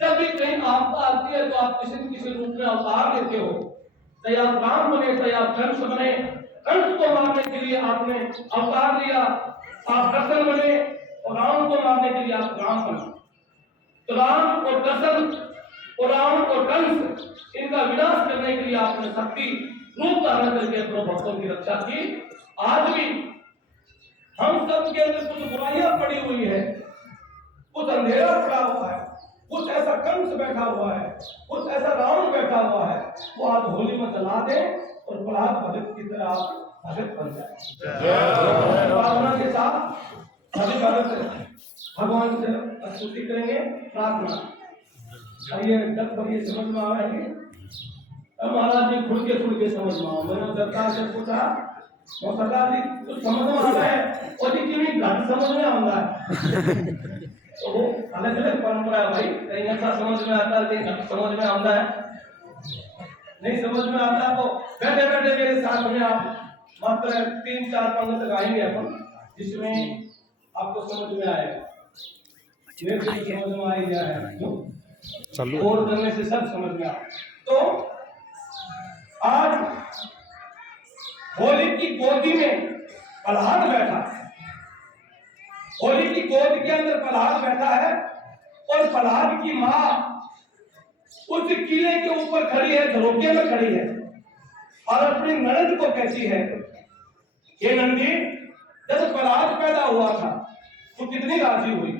जब भी कहीं आपदा आती है तो आप किसी न किसी रूप में अवतार लेते हो, चाहे आप राम बने, चाहे आप कंस बने। कंस को मारने के लिए आपने अवतार लिया, आप कृष्ण बने, और राम को मारने के लिए आप राम बने। तो राम और कृष्ण और राम और कंस, इनका विनाश करने के लिए आपने शक्ति रूप धारण करके अपने भक्तों की रक्षा की। आज भी हम सब के अंदर कुछ बुराइयां पड़ी हुई है, कुछ अंधेरा पड़ा हुआ है, कुछ ऐसा कंस बैठा हुआ है, कुछ ऐसा रावण बैठा हुआ है, वो आज होली में जला दे और प्रहलाद भगत की तरह आप भगत बन जाए। प्रार्थना के साथ सभी भगत भगवान से स्तुति करेंगे, प्रार्थना। ये जब तक ये समझ में आ रहा है, महाराज जी खुल के समझ में आओ। मैंने सरकार से पूछा, वो सरकार जी कुछ समझ में आता है और जी क्यों घट समझ में आता है? तो वो अलग अलग परंपरा है भाई, कहीं ऐसा समझ में आता है, कहीं घट समझ में आता है। नहीं समझ में आता है तो बैठे बैठे मेरे साथ में आप मात्र 3-4 पंक्ति गाएंगे अपन, जिसमें आपको समझ में आएगा। मेरे को समझ में आ ही गया है, और करने से सब समझ में आ। तो आज होली की गोदी में प्रहलाद बैठा है, होली की गोद के अंदर प्रहलाद बैठा है, और प्रहलाद की माँ उस किले के ऊपर खड़ी है, झरोके में खड़ी है, और अपनी ननद को कहती है, ये नंदी, जब प्रहलाद पैदा हुआ था तो कितनी राजी हुई,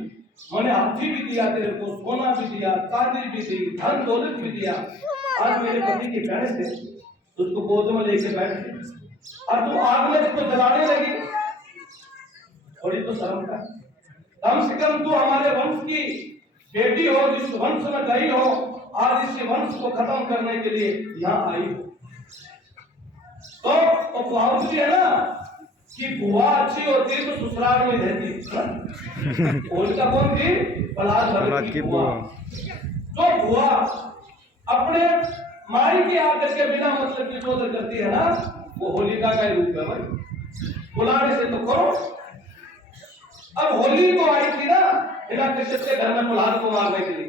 मैंने हाथी भी दिया तेरे को, सोना भी दिया, चांदी भी दी, धन दौलत भी दिया। आज मेरे पति की बहन से उसको गोद में लेके बैठ गए और तू आग में उसको जलाने लगी। थोड़ी तो शर्म कर, कम से कम तू हमारे वंश की बेटी हो, जिस वंश में गई हो, आज इस वंश को खत्म करने के लिए यहाँ आई हो। तो कहावत है ना कि बुआ अच्छी होती तो ससुराल में रहती। उनका कौन थी? प्रहलाद भगत की बुआ। जो बुआ अपने माई के आकर के बिना मतलब की चोदर करती है ना, वो होलिका का ही रूप है भाई, बुलाने से तो करो। अब होली को आई थी ना बिना कृष्ण के घर में प्रहलाद को मारने के लिए,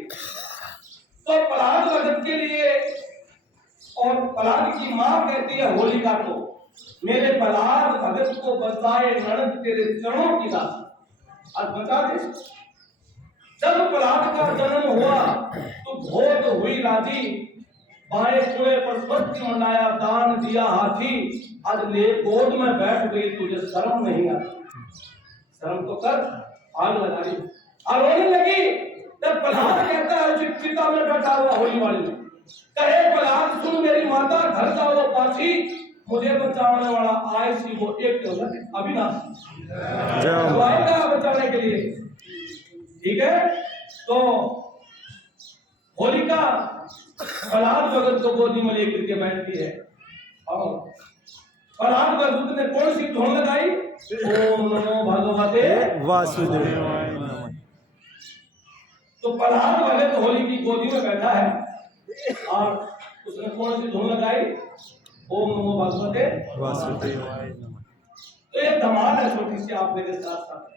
तो प्रहलाद भगत के लिए, और प्रहलाद की माँ कहती है होलिका को, मेरे प्रहलाद भगत को बचाए ननद तेरे चरणों की दास, आज बचा दे। जब प्रहलाद का जन्म हुआ तो भोज हुई राजी, बाएं कुएं पर स्वस्ति मनाया, दान दिया हाथी, आज ले गोद में बैठ गई, तुझे शर्म नहीं आती? शर्म तो कर। आग लगा दी और रोने लगी। तब प्रहलाद कहता है चिता में बैठा हुआ होली वाले में, कहे प्रहलाद सुन मेरी माता, घर का वो पासी, मुझे बचाने वाला आए सी वो एक अविनाशी, आएगा बचाने के लिए। ठीक है, तो होलिका प्रहलाद भगत को गोदी में लेकर के बैठती है, और प्रहलाद भगत ने कौन सी धुन लगाई? ओम नमो भगवते वासुदेवाय। तो प्रहलाद भगत होली की गोदी में बैठा है और उसने कौन सी धुन लगाई? ओम नमो भगवते वासुदेवाय। तो ये धमाल है छोटी सी, आप मेरे साथ साथ।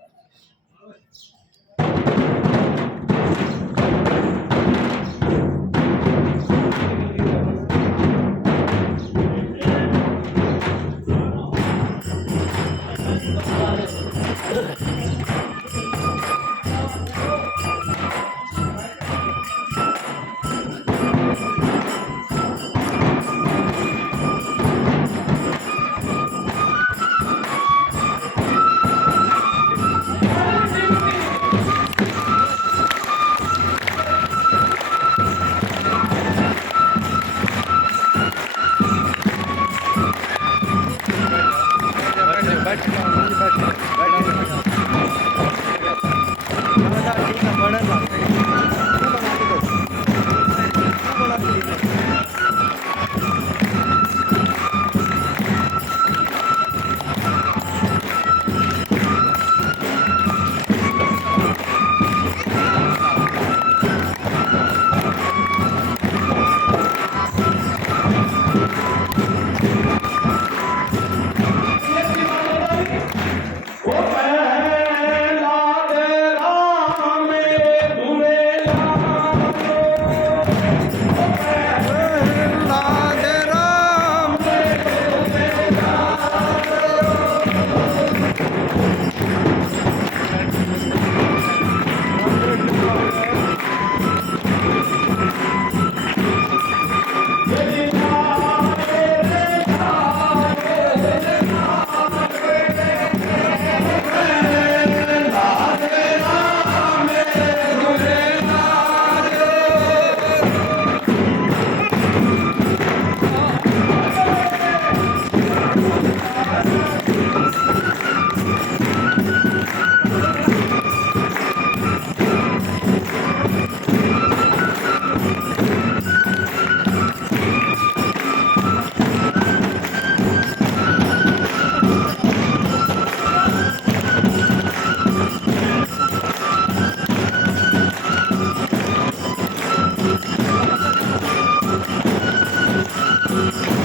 हैं।